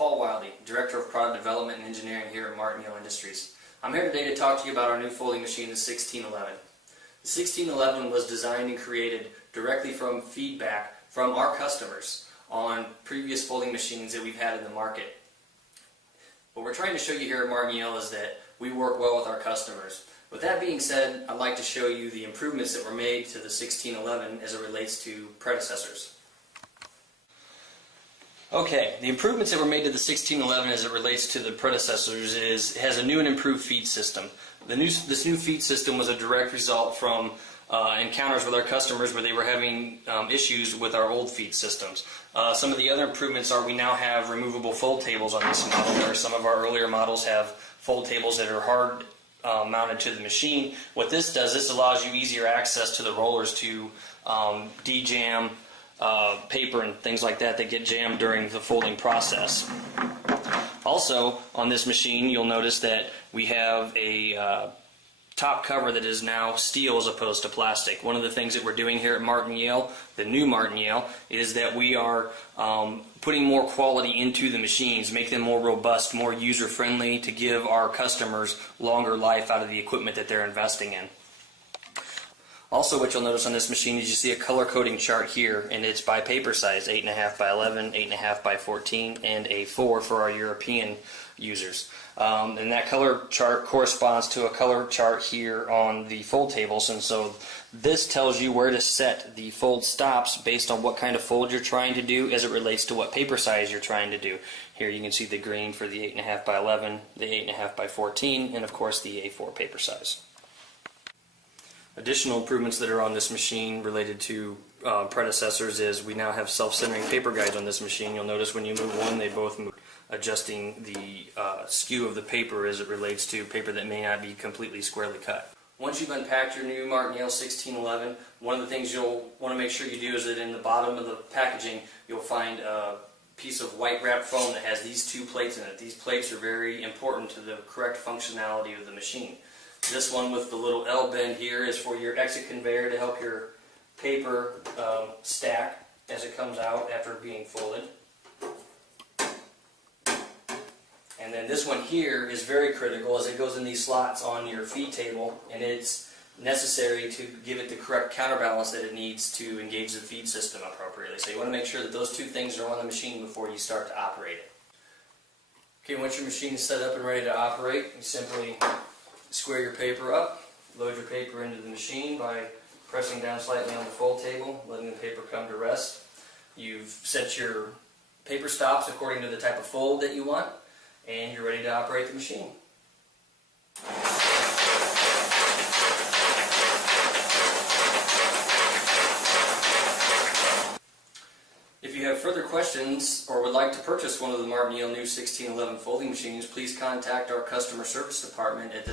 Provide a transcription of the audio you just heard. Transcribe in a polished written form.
Paul Wildy, Director of Product Development and Engineering here at Yale Industries. I'm here today to talk to you about our new folding machine, the 1611. The 1611 was designed and created directly from feedback from our customers on previous folding machines that we've had in the market. What we're trying to show you here at Yale is that we work well with our customers. With that being said, I'd like to show you the improvements that were made to the 1611 as it relates to predecessors. Okay, the improvements that were made to the 1611 as it relates to the predecessors is it has a new and improved feed system. This new feed system was a direct result from encounters with our customers where they were having issues with our old feed systems. Some of the other improvements are we now have removable fold tables on this model, where some of our earlier models have fold tables that are hard mounted to the machine. What this does, this allows you easier access to the rollers to de-jam paper and things like that get jammed during the folding process. Also, on this machine, you'll notice that we have a top cover that is now steel as opposed to plastic. One of the things that we're doing here at Yale, the new Yale, is that we are putting more quality into the machines, make them more robust, more user-friendly, to give our customers longer life out of the equipment that they're investing in. Also, what you'll notice on this machine is you see a color coding chart here, and it's by paper size, 8.5 by 11, 8.5 by 14, and A4 for our European users. And that color chart corresponds to a color chart here on the fold tables, and so this tells you where to set the fold stops based on what kind of fold you're trying to do as it relates to what paper size you're trying to do. Here you can see the green for the 8.5 by 11, the 8.5 by 14, and of course the A4 paper size. Additional improvements that are on this machine related to predecessors is we now have self-centering paper guides on this machine. You'll notice when you move one, they both move, adjusting the skew of the paper as it relates to paper that may not be completely squarely cut. Once you've unpacked your new Yale 1611, one of the things you'll want to make sure you do is that in the bottom of the packaging you'll find a piece of white wrapped foam that has these two plates in it. These plates are very important to the correct functionality of the machine. This one with the little L bend here is for your exit conveyor to help your paper stack as it comes out after being folded. And then this one here is very critical as it goes in these slots on your feed table, and it's necessary to give it the correct counterbalance that it needs to engage the feed system appropriately. So you want to make sure that those two things are on the machine before you start to operate it. Okay, once your machine is set up and ready to operate, you simply square your paper up, load your paper into the machine by pressing down slightly on the fold table, letting the paper come to rest. You've set your paper stops according to the type of fold that you want, and you're ready to operate the machine. If you have further questions or would like to purchase one of the Yale new 1611 folding machines, please contact our customer service department at the